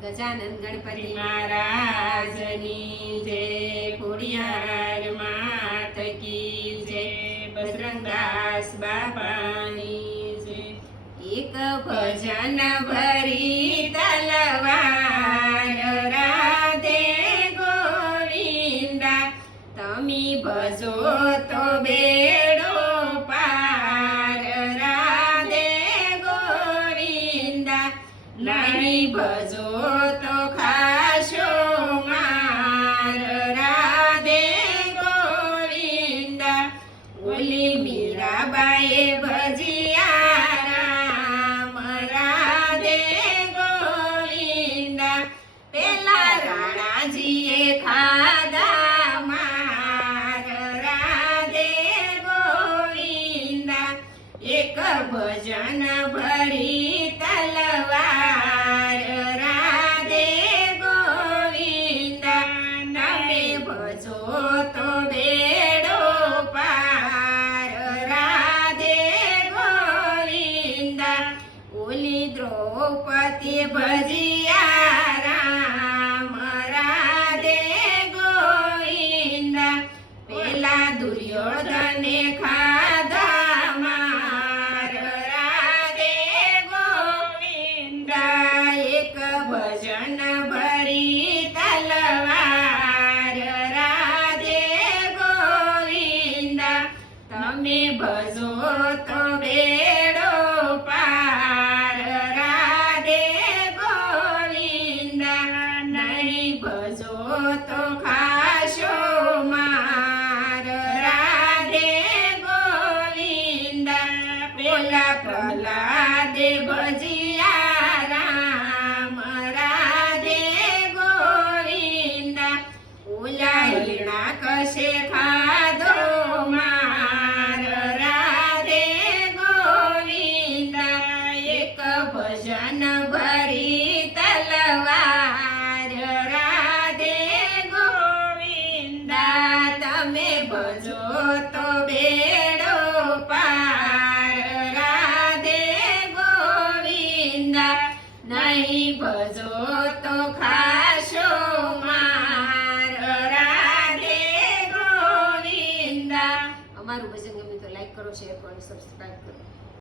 ગજાનન ગણપતિ મહારાજની જય, ખોડિયાર માત કી જય, બજરંગદાસ બાપાની જય. એક ભજન ભરી તલવાર રાધે ગોવિંદા, તમે ભજો તો બેડો પાર રાધે ગોવિંદા, નહીં ભજો તો ખાશો માર રાધે ગોવિંદા. ઓલી મીરાબાઈએ ભજિયા રામ રાધે ગોવિંદા, પેલા રાણાજીએ ખાધા માર રાધે ગોવિંદા. એક ભજન ભરી તલવાર રાધે ગોવિંદા, તમે ભજો તો બેડો પાર રાધે ગોવિંદા. ઓલી દ્રૌપદી ભજિયા રામ રાધે ગોવિંદા, પેલા દુર્યોધને ખાધા માર રાધે ગોવિંદા. એક ભજન ભરી તલવાર રાધે ગોવિંદા, તમે ભજો તો બેડો પાર રાધે ગોવિંદા, નહીં ભજો તો ખાશો માર રાધે ગોવિંદા. પેલા પ્રહલાદે ભજિયા રામ રાધે ગોવિંદા, ઓલા હિરણાકશે ખાધો માર રાધે ગોવિંદા. એક ભજન ભરી તલવાર રાધે ગોવિંદા, તમે ભજો તો બેડો પાર રાધે ગોવિંદા, નહીં ભજો તો ખાશો માર રાધે ગોવિંદા. અમારું ભજન ગમે તો લાઈક કરો, શેર કરો, સબસ્ક્રાઇબ કરો.